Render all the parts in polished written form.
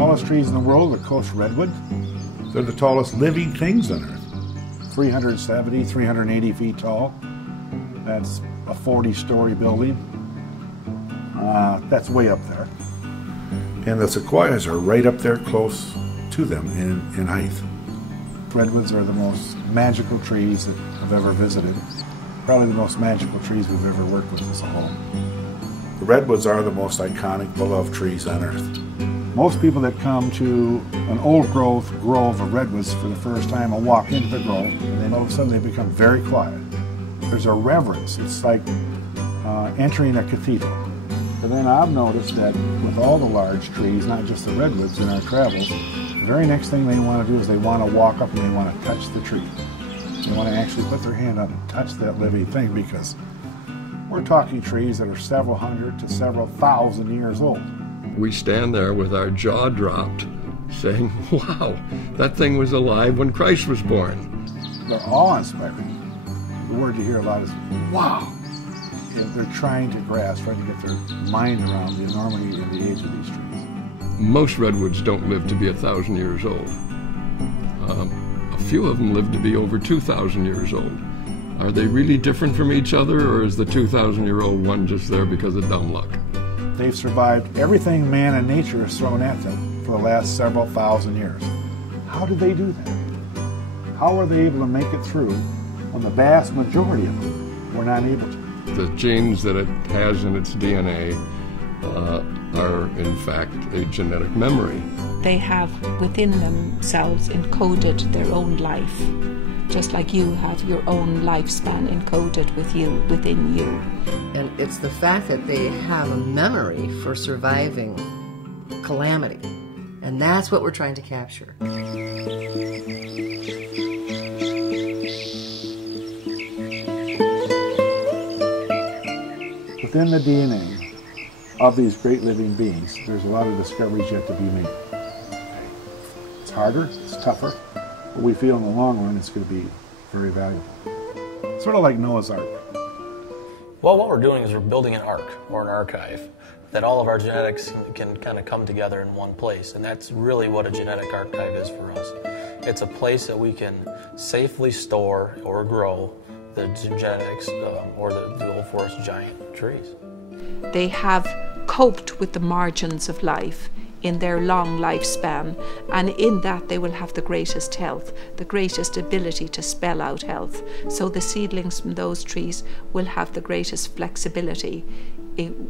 Tallest trees in the world are coast redwood. They're the tallest living things on Earth. 370, 380 feet tall. That's a 40-story building. That's way up there. And the sequoias are right up there close to them in height. Redwoods are the most magical trees that I've ever visited. Probably the most magical trees we've ever worked with as a whole. The redwoods are the most iconic, beloved trees on Earth. Most people that come to an old growth grove of redwoods for the first time will walk into the grove, and then all of a sudden they become very quiet. There's a reverence. It's like entering a cathedral. But then I've noticed that with all the large trees, not just the redwoods in our travels, the very next thing they want to do is they want to walk up and they want to touch the tree. They want to actually put their hand on and touch that living thing, because we're talking trees that are several hundred to several thousand years old. We stand there with our jaw dropped, saying, wow, that thing was alive when Christ was born. They're awe-inspiring. The word you hear a lot is, wow. And they're trying to grasp, trying to get their mind around the enormity and the age of these trees. Most redwoods don't live to be 1,000 years old. A few of them live to be over 2,000 years old. Are they really different from each other, or is the 2,000-year-old one just there because of dumb luck? They've survived everything man and nature has thrown at them for the last several thousand years. How did they do that? How were they able to make it through when the vast majority of them were not able to? The genes that it has in its DNA are, in fact, a genetic memory. They have within themselves encoded their own life, just like you have your own lifespan encoded within you. And it's the fact that they have a memory for surviving calamity. And that's what we're trying to capture. Within the DNA of these great living beings, there's a lot of discoveries yet to be made. It's harder, it's tougher, but we feel in the long run it's going to be very valuable. Sort of like Noah's Ark. Well, what we're doing is we're building an ark, or an archive, that all of our genetics can kind of come together in one place, and that's really what a genetic archive is for us. It's a place that we can safely store or grow the genetics or the old forest giant trees. They have coped with the margins of life in their long lifespan, and in that they will have the greatest health, the greatest ability to spell out health. So the seedlings from those trees will have the greatest flexibility,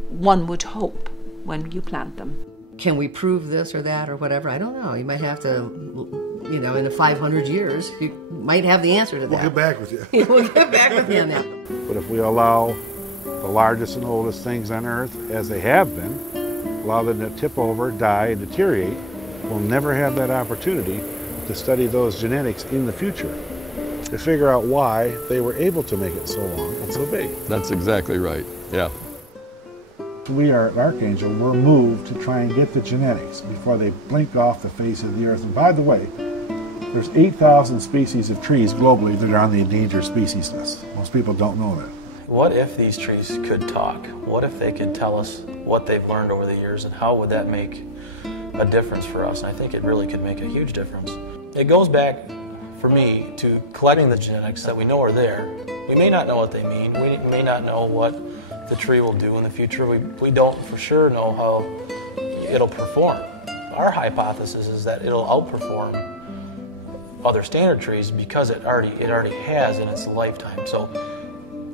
one would hope, when you plant them. Can we prove this or that or whatever? I don't know. You might have to, you know, in 500 years, you might have the answer to that. We'll get back with you. We'll get back with you on that. But if we allow the largest and oldest things on Earth, as they have been, allow them to tip over, die, and deteriorate, we'll never have that opportunity to study those genetics in the future, to figure out why they were able to make it so long and so big. That's exactly right, yeah. We are at Archangel, we're moved to try and get the genetics before they blink off the face of the earth. And by the way, there's 8,000 species of trees globally that are on the endangered species list. Most people don't know that. What if these trees could talk? What if they could tell us what they've learned over the years, and how would that make a difference for us? And I think it really could make a huge difference. It goes back, for me, to collecting the genetics that we know are there. We may not know what they mean. We may not know what the tree will do in the future. We don't for sure know how it'll perform. Our hypothesis is that it'll outperform other standard trees because it already has in its lifetime. So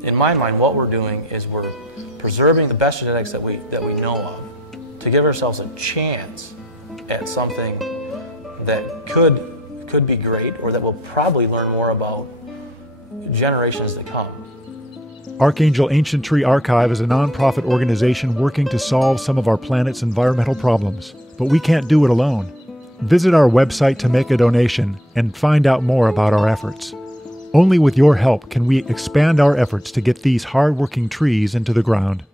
in my mind, what we're doing is we're preserving the best genetics that we know of to give ourselves a chance at something that could be great, or that we'll probably learn more about generations to come. Archangel Ancient Tree Archive is a nonprofit organization working to solve some of our planet's environmental problems. But we can't do it alone. Visit our website to make a donation and find out more about our efforts. Only with your help can we expand our efforts to get these hard-working trees into the ground.